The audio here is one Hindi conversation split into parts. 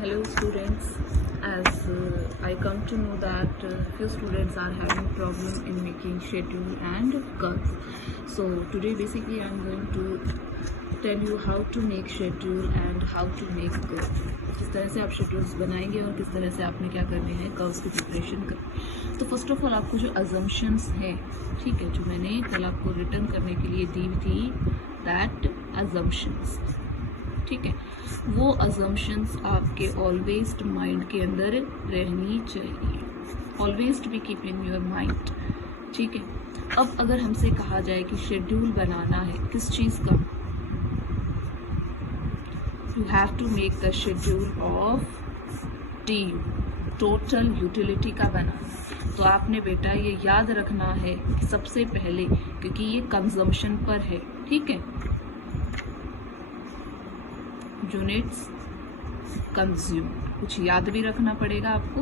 Hello students, as I come to know that few students are having problem in making schedule and curves. So today basically I am going to tell you how to make schedule and how to make curve. किस तरह से आप शेड्यूल्स बनाएंगे और किस तरह से आपने क्या करने हैं कर्व्स की प्रिपरेशन कर। तो फर्स्ट ऑफ ऑल आपको जो अजम्पशंस हैं, ठीक है, जो मैंने कल आपको रिटर्न करने के लिए दी थी, दैट अजम्पशंस, ठीक है, वो अजम्पशंस आपके ऑलवेज माइंड के अंदर रहनी चाहिए। Always be keep in your mind, ठीक है। अब अगर हमसे कहा जाए कि शेड्यूल बनाना है किस चीज़ का, you have to make the schedule of TU, total utility का बनाना। तो आपने बेटा ये याद रखना है कि सबसे पहले, क्योंकि ये कंजम्पशन पर है, ठीक है, यूनिट्स कंज्यूम, कुछ याद भी रखना पड़ेगा आपको,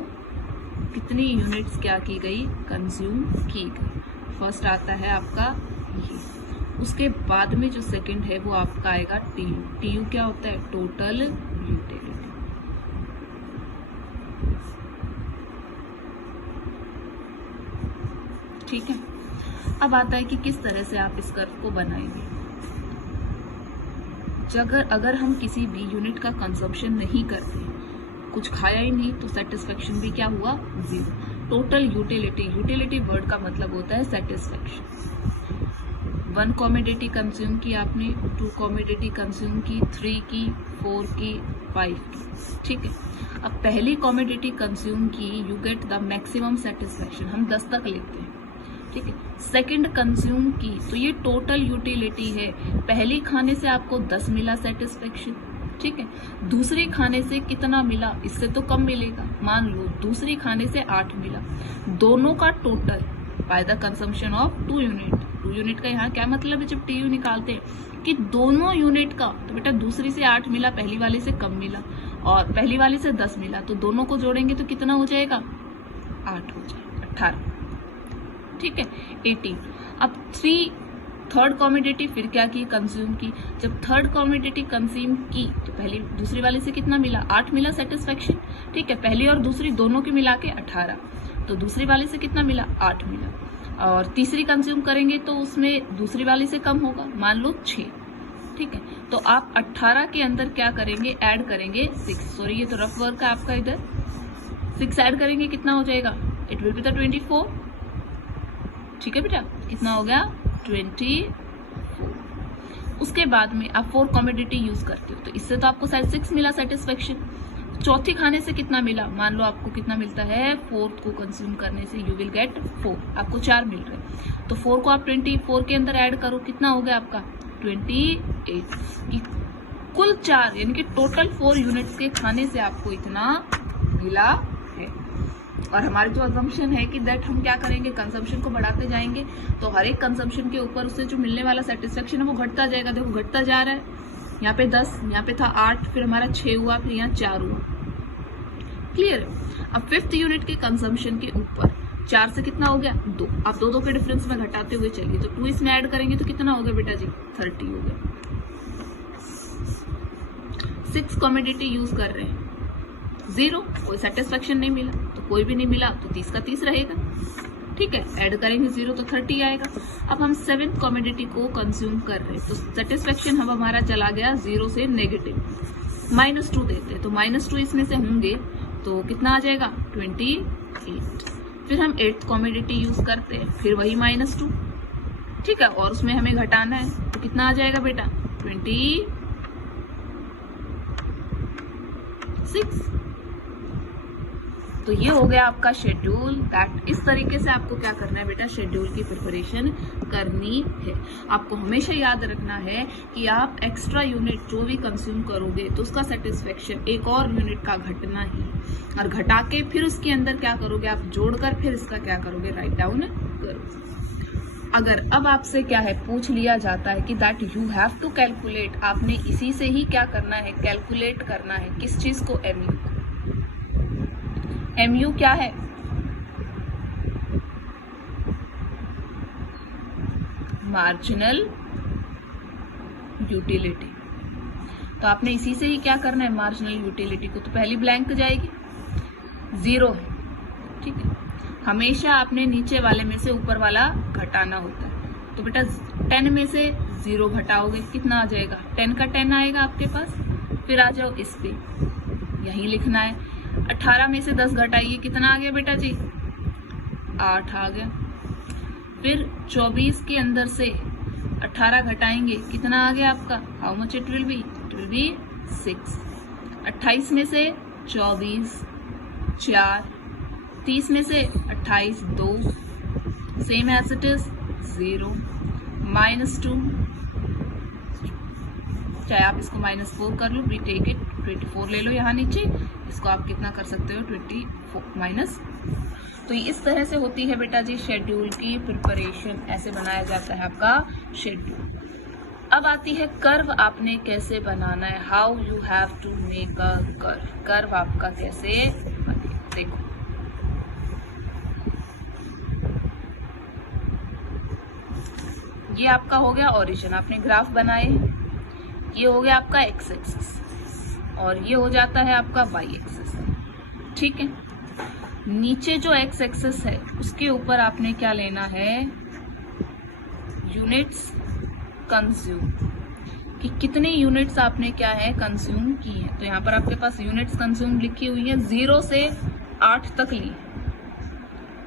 कितनी यूनिट्स क्या की गई, कंज्यूम की गई। फर्स्ट आता है आपका ये, उसके बाद में जो सेकंड है वो आपका आएगा TU। TU क्या होता है, टोटल यूटिलिटी, ठीक है। अब आता है कि किस तरह से आप इस कर्व को बनाएंगे। अगर हम किसी भी यूनिट का कंजम्पशन नहीं करते, कुछ खाया ही नहीं, तो सेटिस्फेक्शन भी क्या हुआ, zero. Total utility, utility word का मतलब होता है सेटिस्फेक्शन। 1 कमोडिटी कंज्यूम की आपने, 2 कमोडिटी कंज्यूम की, 3 की, 4 की, 5 की, ठीक है। अब पहली कमोडिटी कंज्यूम की, you get the maximum satisfaction, हम 10 तक लेते हैं, ठीक है। सेकंड कंज्यूम की, तो ये टोटल यूटिलिटी है, पहली खाने से आपको 10 मिला सेटिस्फेक्शन, ठीक है। दूसरी खाने से कितना मिला, इससे तो कम मिलेगा, मान लो दूसरी खाने से 8 मिला, दोनों का total by the consumption of 2 unit. 2 unit का यहाँ क्या मतलब है, जब TU निकालते हैं कि दोनों यूनिट का, तो बेटा दूसरी से 8 मिला, पहली वाली से कम मिला, और पहली वाली से 10 मिला, तो दोनों को जोड़ेंगे तो कितना हो जाएगा, 8 हो जाएगा, 18, ठीक है, 18। अब थर्ड कमोडिटी फिर क्या की, कंज्यूम की। जब थर्ड कमोडिटी कंज्यूम की, तो पहली दूसरी वाली से कितना मिला, 8 मिला सेटिस्फेक्शन, ठीक है। पहली और दूसरी दोनों के मिला के 18, तो दूसरी वाली से कितना मिला, 8 मिला, और तीसरी कंज्यूम करेंगे तो उसमें दूसरी वाली से कम होगा, मान लो 6, ठीक है। तो आप 18 के अंदर क्या करेंगे, ऐड करेंगे 6, सॉरी ये तो रफ वर्क है आपका, इधर 6 ऐड करेंगे, कितना हो जाएगा, इट विल बी द 24, ठीक है बेटा, कितना हो गया, 24। उसके बाद में आप 4 कमोडिटी यूज करते हो, तो इससे तो आपको 6 मिला सेटिस्फेक्शन। चौथी खाने से कितना मिला, मान लो आपको कितना मिलता है, 4 को कंज्यूम करने से यू विल गेट 4, आपको 4 मिल रहे हैं, तो 4 को आप 24 के अंदर ऐड करो, कितना हो गया आपका 28। कुल 4 यानी कि टोटल 4 यूनिट्स के खाने से आपको इतना मिला है। और हमारी जो अजम्पशन है कि दैट हम क्या करेंगे, कंजम्पशन को बढ़ाते जाएंगे, तो हर एक कंजम्पशन के ऊपर उससे जो मिलने वाला सेटिस्फेक्शन है वो घटता जाएगा। देखो घटता जा रहा है, यहाँ पे 10, यहाँ पे था 8, फिर हमारा 6 हुआ, फिर यहाँ 4 हुआ, क्लियर है। अब 5th यूनिट के कंजम्पशन के ऊपर 4 से कितना हो गया, 2, आप 2 के डिफरेंस में घटाते हुए चलिए, तो 2 इसमें ऐड करेंगे तो कितना हो गया बेटा जी, 30 हो गया। 6 कमोडिटी यूज कर रहे हैं, 0, कोई सेटिस्फेक्शन नहीं मिला, तो कोई भी नहीं मिला, तो 30 का 30 रहेगा, ठीक है। ऐड करेंगे 0 तो 30 आएगा। अब हम 7th कमोडिटी को कंज्यूम कर रहे हैं, तो सेटिस्फेक्शन अब हमारा चला गया 0 से नेगेटिव, -2 देते हैं, तो -2 इसमें से होंगे, तो कितना आ जाएगा, 28। फिर हम 8th कमोडिटी यूज करते हैं, फिर वही -2, ठीक है, और उसमें हमें घटाना है, तो कितना आ जाएगा बेटा, 26। तो ये हो गया आपका शेड्यूल। दैट इस तरीके से आपको क्या करना है बेटा, शेड्यूल की प्रिपरेशन करनी है। आपको हमेशा याद रखना है कि आप एक्स्ट्रा यूनिट जो भी कंज्यूम करोगे, तो उसका सेटिस्फेक्शन एक और यूनिट का घटना ही, और घटा के फिर उसके अंदर क्या करोगे, आप जोड़कर फिर इसका क्या करोगे, राइट डाउन करोगे। अगर अब आपसे क्या है, पूछ लिया जाता है कि that you have to calculate, आपने इसी से ही क्या करना है, कैलकुलेट करना है, किस चीज को, MU क्या है, मार्जिनल यूटिलिटी। तो आपने इसी से ही क्या करना है, मार्जिनल यूटिलिटी को, तो पहली ब्लैंक जाएगी, 0 है, ठीक है। हमेशा आपने नीचे वाले में से ऊपर वाला घटाना होता है। तो बेटा 10 में से 0 घटाओगे, कितना आ जाएगा, 10 का 10 आएगा आपके पास। फिर आ जाओ इस पे, यही लिखना है। 18 में से 10 घटाइए, कितना आ गया बेटा जी, 8 आ गया। फिर 24 के अंदर से 18 घटाएंगे, कितना आ गया आपका, how much it will be 6। 28 में से 24 4, 30 में से 28 2, सेम एज इट इज 0, -2, चाहे आप इसको -4 कर लो, वी टेक इट 24 ले लो यहाँ नीचे, इसको आप कितना कर सकते हो 24 -। तो इस तरह से होती है बेटा जी शेड्यूल की प्रिपरेशन, ऐसे बनाया जाता है आपका शेड्यूल। अब आती है कर्व, आपने कैसे बनाना है, how you have to make a curve, curve आपका कैसे बने। देखो ये आपका हो गया ओरिजिन, आपने ग्राफ बनाए, ये हो गया आपका एक्स एक्सिस और ये हो जाता है आपका वाई एक्सिस, ठीक है। नीचे जो एक्स एक्सिस है उसके ऊपर आपने क्या लेना है, यूनिट्स कंज्यूम, कि कितने यूनिट्स आपने क्या है कंज्यूम की है। तो यहाँ पर आपके पास यूनिट्स कंज्यूम लिखी हुई है, 0 से 8 तक ली,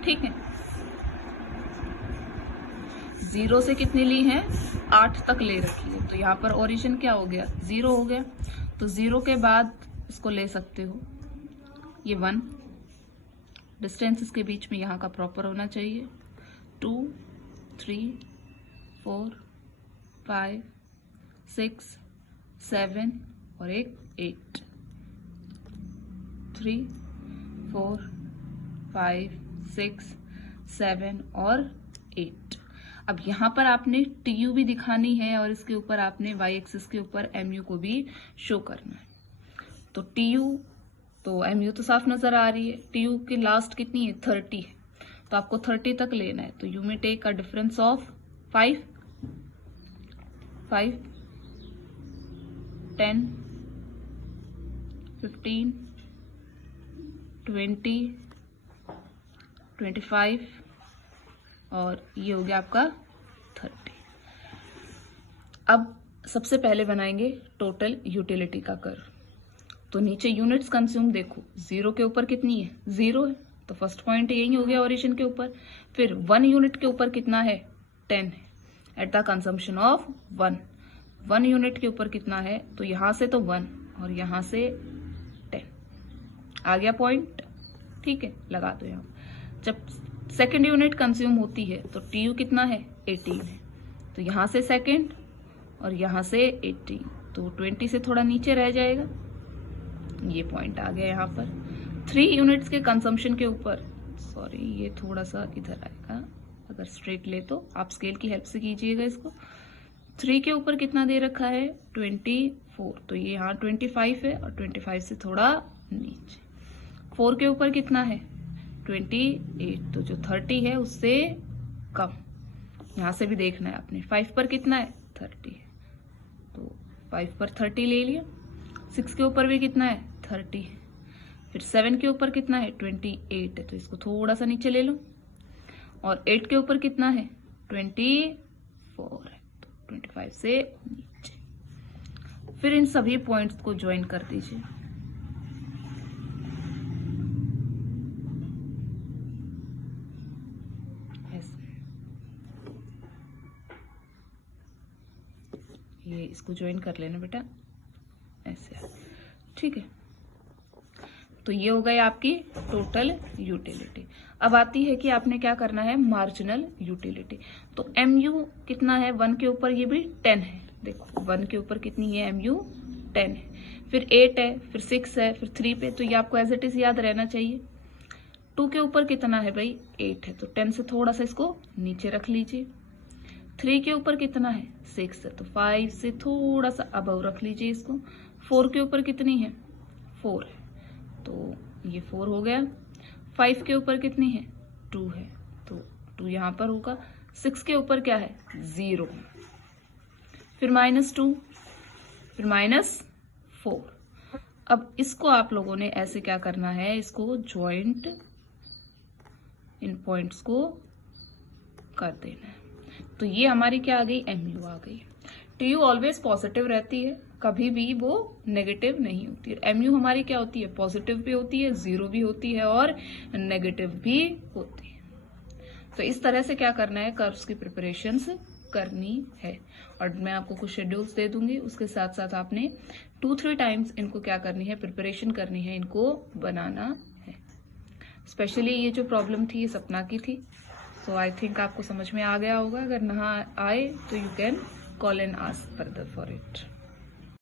ठीक है। 0 से कितनी ली है, 8 तक ले रखी है। तो यहाँ पर ओरिजिन क्या हो गया, 0 हो गया। तो 0 के बाद इसको ले सकते हो, ये 1, डिस्टेंस इसके बीच में यहाँ का प्रॉपर होना चाहिए, 2 3 4 5 6 7 और एक 8, 3 4 5 6 7 और 8। अब यहाँ पर आपने TU भी दिखानी है और इसके ऊपर आपने y एक्सिस के ऊपर MU को भी शो करना है। तो TU तो MU तो साफ नजर आ रही है, TU की लास्ट कितनी है 30 है, तो आपको 30 तक लेना है। तो यू में टेक अ डिफरेंस ऑफ 5 5 10 15 20 25 और ये हो गया आपका 30। अब सबसे पहले बनाएंगे टोटल यूटिलिटी का कर्व। तो नीचे यूनिट्स कंज्यूम देखो, 0 के ऊपर कितनी है, 0 है, तो फर्स्ट पॉइंट यही हो गया ओरिजिन के ऊपर। फिर 1 यूनिट के ऊपर कितना है, 10 है, at the consumption of 1 unit के ऊपर कितना है, तो यहां से तो 1 और यहां से 10 आ गया पॉइंट, ठीक है, लगा दो यहाँ। जब सेकेंड यूनिट कंज्यूम होती है तो TU कितना है, 18 है, तो यहां से सेकेंड और यहां से 18, तो 20 से थोड़ा नीचे रह जाएगा, ये पॉइंट आ गया यहाँ पर। 3 यूनिट्स के कंजम्पशन के ऊपर, सॉरी ये थोड़ा सा इधर आएगा, अगर स्ट्रेट ले तो आप स्केल की हेल्प से कीजिएगा इसको। 3 के ऊपर कितना दे रखा है, 24, तो ये यहाँ 25 है और 25 से थोड़ा नीचे। 4 के ऊपर कितना है, 28, तो जो 30 है उससे कम, यहां से भी देखना है आपने। 5 पर कितना है, 30 है, तो 5 पर 30 ले लिया। 6 के ऊपर भी कितना है, 30 है। फिर 7 के ऊपर कितना है, 28 है, तो इसको थोड़ा सा नीचे ले लो। और 8 के ऊपर कितना है, 24 है, तो 25 से नीचे। फिर इन सभी पॉइंट्स को ज्वाइन कर दीजिए। ये इसको ज्वाइन कर लेना बेटा, ऐसे, ठीक है। तो ये हो गई आपकी टोटल यूटिलिटी। अब आती है कि आपने क्या करना है, मार्जिनल यूटिलिटी। तो MU कितना है, 1 के ऊपर ये भी 10 है, देखो 1 के ऊपर कितनी है, MU 10 है, फिर 8 है, फिर 6 है, फिर 3 पे, तो ये आपको एज इट इज याद रहना चाहिए। 2 के ऊपर कितना है भाई, 8 है, तो 10 से थोड़ा सा इसको नीचे रख लीजिए। 3 के ऊपर कितना है, 6 है, तो 5 से थोड़ा सा अबव रख लीजिए इसको। 4 के ऊपर कितनी है, 4 है, तो ये 4 हो गया। 5 के ऊपर कितनी है, 2 है, तो 2 यहाँ पर होगा। 6 के ऊपर क्या है, 0, फिर -2, फिर 4। अब इसको आप लोगों ने ऐसे क्या करना है, इसको ज्वाइंट इन पॉइंट्स को कर देना है। तो ये हमारी क्या आ गई, MU आ गई। TU ऑलवेज पॉजिटिव रहती है, कभी भी वो नेगेटिव नहीं होती है। MU हमारी क्या होती है, पॉजिटिव भी होती है, 0 भी होती है और नेगेटिव भी होती है। तो इस तरह से क्या करना है, कर्व्स की प्रिपरेशंस करनी है। और मैं आपको कुछ शेड्यूल्स दे दूंगी, उसके साथ साथ आपने 2-3 टाइम्स इनको क्या करनी है, प्रिपरेशन करनी है, इनको बनाना है। स्पेशली ये जो प्रॉब्लम थी ये सपना की थी, तो आई थिंक आपको समझ में आ गया होगा। अगर ना आए तो you can call and ask further for it.